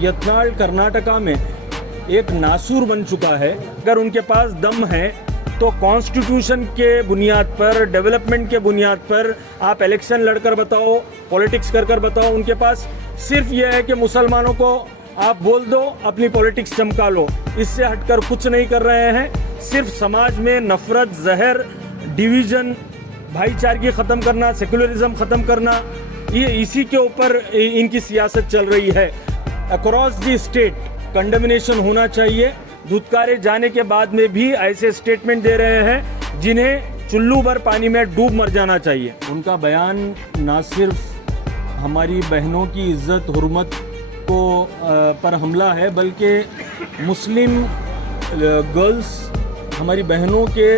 यत्नाल कर्नाटका में एक नासूर बन चुका है। अगर उनके पास दम है तो कॉन्स्टिट्यूशन के बुनियाद पर, डेवलपमेंट के बुनियाद पर आप इलेक्शन लड़कर बताओ, पॉलिटिक्स कर बताओ। उनके पास सिर्फ ये है कि मुसलमानों को आप बोल दो, अपनी पॉलिटिक्स चमका लो। इससे हटकर कुछ नहीं कर रहे हैं। सिर्फ समाज में नफरत, जहर, डिवीज़न, भाईचारगी ख़त्म करना, सेकुलरिज्म ख़त्म करना, ये इसी के ऊपर इनकी सियासत चल रही है। अक्रॉस दी स्टेट कंडेमनेशन होना चाहिए। धुतकारे जाने के बाद में भी ऐसे स्टेटमेंट दे रहे हैं जिन्हें चुल्लू भर पानी में डूब मर जाना चाहिए। उनका बयान ना सिर्फ हमारी बहनों की इज्जत, हुर्मत को पर हमला है, बल्कि मुस्लिम गर्ल्स, हमारी बहनों के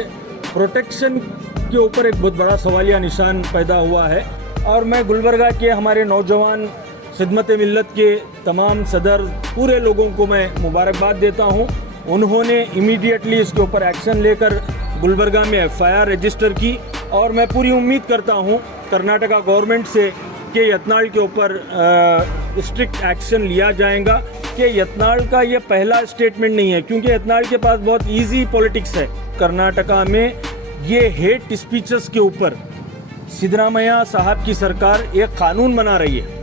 प्रोटेक्शन के ऊपर एक बहुत बड़ा सवालिया निशान पैदा हुआ है। और मैं गुलबर्गा के हमारे नौजवान, खिदमत मिल्लत के तमाम सदर, पूरे लोगों को मैं मुबारकबाद देता हूँ। उन्होंने इमीडिएटली इसके ऊपर एक्शन लेकर गुलबर्गा में FIR रजिस्टर की और मैं पूरी उम्मीद करता हूँ कर्नाटका गवर्नमेंट से कि यत्नाल के ऊपर स्ट्रिक्ट एक्शन लिया जाएगा। कि यत्नाल का ये पहला स्टेटमेंट नहीं है, क्योंकि यत्नाल के पास बहुत इजी पॉलिटिक्स है। कर्नाटका में ये हेट स्पीचेस के ऊपर सिद्धरामैया साहब की सरकार एक कानून बना रही है,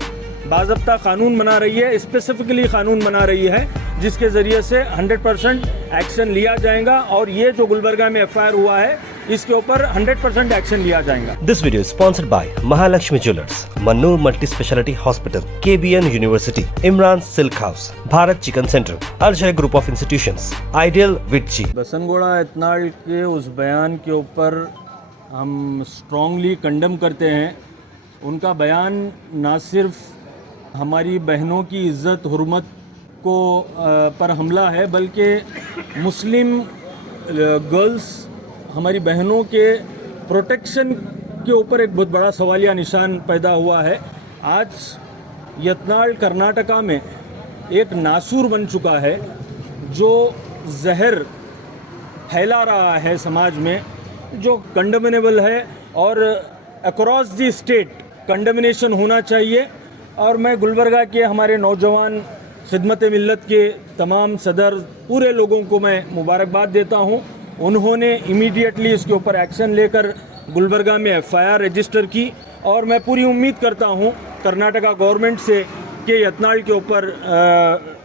बाज़ाब्ता कानून बना रही है, स्पेसिफिकली कानून बना रही है, जिसके ज़रिए से 100% एक्शन लिया जाएगा। और ये जो गुलबर्गा में FIR हुआ है, इसके ऊपर 100% एक्शन लिया जाएगा। This video is sponsored by Mahalakshmi Jewelers, Mannur Multi-Speciality Hospital, KBN University, Imran Silk House, Bharat Chicken Center, Arjay Group of Institutions, Ideal Vitchi। बसनगोड़ा Yatnal के उस बयान के ऊपर हम स्ट्रॉन्गली कंडेम करते हैं। उनका बयान ना सिर्फ हमारी बहनों की इज्जत, हुर्मत को पर हमला है, बल्कि मुस्लिम गर्ल्स, हमारी बहनों के प्रोटेक्शन के ऊपर एक बहुत बड़ा सवालिया निशान पैदा हुआ है। आज यत्नाल कर्नाटका में एक नासूर बन चुका है जो जहर फैला रहा है समाज में, जो कंडेमनेबल है और अक्रॉस दी स्टेट कंडेमनेशन होना चाहिए। और मैं गुलबर्गा के हमारे नौजवान, खिदमत मिल्लत के तमाम सदर, पूरे लोगों को मैं मुबारकबाद देता हूँ। उन्होंने इमीडिएटली इसके ऊपर एक्शन लेकर गुलबर्गा में FIR रजिस्टर की और मैं पूरी उम्मीद करता हूँ कर्नाटका गवर्नमेंट से कि यत्नाल के ऊपर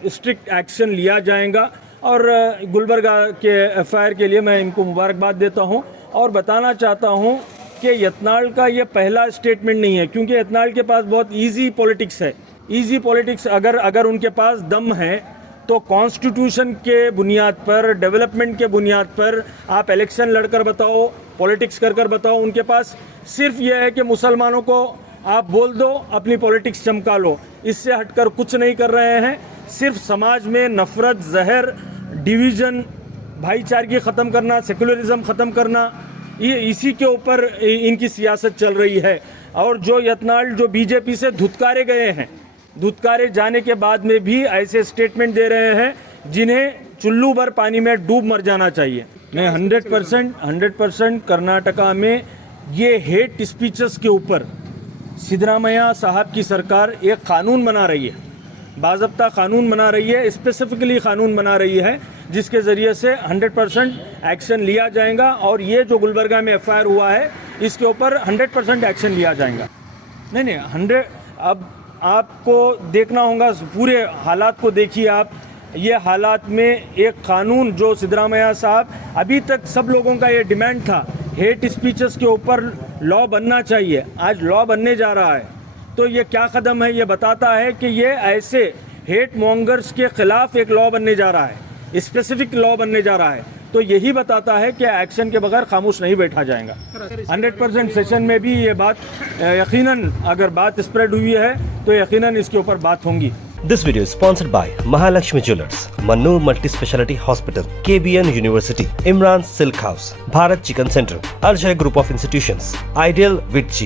स्ट्रिक्ट एक्शन लिया जाएगा। और गुलबर्गा के FIR के लिए मैं इनको मुबारकबाद देता हूँ और बताना चाहता हूँ कि यत्नाल का ये पहला स्टेटमेंट नहीं है, क्योंकि यत्नाल के पास बहुत इजी पॉलिटिक्स है। इजी पॉलिटिक्स अगर उनके पास दम है तो कॉन्स्टिट्यूशन के बुनियाद पर, डेवलपमेंट के बुनियाद पर आप इलेक्शन लड़कर बताओ, पॉलिटिक्स कर बताओ। उनके पास सिर्फ ये है कि मुसलमानों को आप बोल दो, अपनी पॉलिटिक्स चमका लो। इससे हटकर कुछ नहीं कर रहे हैं। सिर्फ समाज में नफरत, जहर, डिवीज़न, भाईचारगी ख़त्म करना, सेकुलरिज्म ख़त्म करना, ये इसी के ऊपर इनकी सियासत चल रही है। और जो यत्नाल जो BJP से धुतकारे गए हैं, धुतकारे जाने के बाद में भी ऐसे स्टेटमेंट दे रहे हैं जिन्हें चुल्लू भर पानी में डूब मर जाना चाहिए। मैं 100% कर्नाटका में ये हेट स्पीचेस के ऊपर सिद्धरामैया साहब की सरकार एक कानून बना रही है, बाज़ाब्ता कानून बना रही है, स्पेसिफिकली कानून बना रही है, जिसके ज़रिए से 100% एक्शन लिया जाएगा। और ये जो गुलबर्गा में FIR हुआ है, इसके ऊपर 100% एक्शन लिया जाएगा। नहीं 100, अब आपको देखना होगा, पूरे हालात को देखिए आप। ये हालात में एक कानून जो सिद्धरामैया साहब, अभी तक सब लोगों का ये डिमांड था, हेट स्पीचेस के ऊपर लॉ बनना चाहिए, आज लॉ बनने जा रहा है। तो ये क्या कदम है? ये बताता है कि ये ऐसे हेट मॉन्गर्स के खिलाफ एक लॉ बनने जा रहा है, स्पेसिफिक लॉ बनने जा रहा है। तो यही बताता है कि एक्शन के बगैर खामोश नहीं बैठा जाएगा। 100% सेशन में भी ये बात यकीनन, अगर बात स्प्रेड हुई है तो यकीनन इसके ऊपर बात होंगी। This video is sponsored by Mahalakshmi Jewelers, Mannur Multi-Speciality Hospital, KBN University, Imran Silk House, Bharat Chicken Center, Arjay Group of Institutions, Ideal Vitchi।